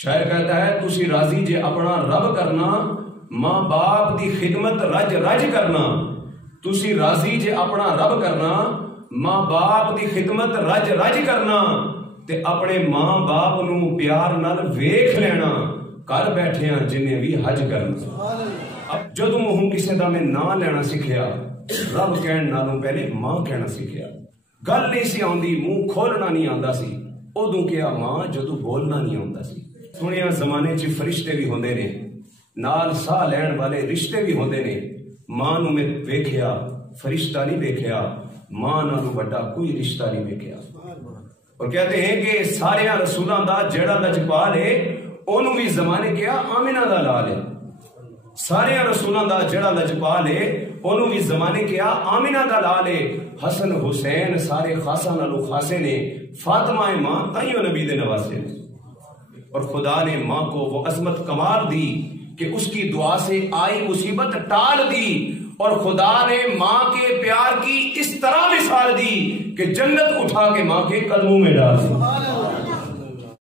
شاعر کہتا ہے تسی راضی جے اپنا رب کرنا ماں باپ دی خدمت رج رج کرنا. تسی راضی جے اپنا رب کرنا ماں باپ دی خدمت رج رج کرنا تے اپنے ماں باپ نو پیار نال ویکھ لینا کر بیٹھے ہیں جنہیں بھی حج کرنا. اب جدوں منہ کسے دا میں نہ لینا سکھیا رب کہن نالوں پہلے ماں کہنا سکھیا. گل نہیں سی آندی منہ کھولنا نہیں آندا سی ادوں کیا ماں جدوں بولنا نہیں آندا سی. سنیا زمانے چ فرشتے بھی ہوندے نے نال ساہ لین والے رشتے بھی ہوندے نے. ماں نو میں ویکھیا فرشتہ نہیں ویکھیا ماں نالوں بڑا کوئی رشتہ نہیں ویکھیا. اور کہتے ہیں کہ سارے رسولاں دا جڑا لجپال ہے اونوں بھی زمانے کیا آمنہ دا لال ہے. سارے رسولاں دا جڑا لجپال ہے اونوں بھی زمانے کیا آمنہ دا لال ہے. حسن حسین سارے خاصاں نالوں خاصے نے فاطمہ ماں تائیوں نبی دے نواسے نے. اور خدا نے ماں کو وہ عظمت کمال دی کہ اس کی دعا سے آئی مصیبت ٹال دی. اور خدا نے ماں کے پیار کی اس طرح مثال دی کہ جنت اٹھا کے ماں کے قدموں میں ڈال دی.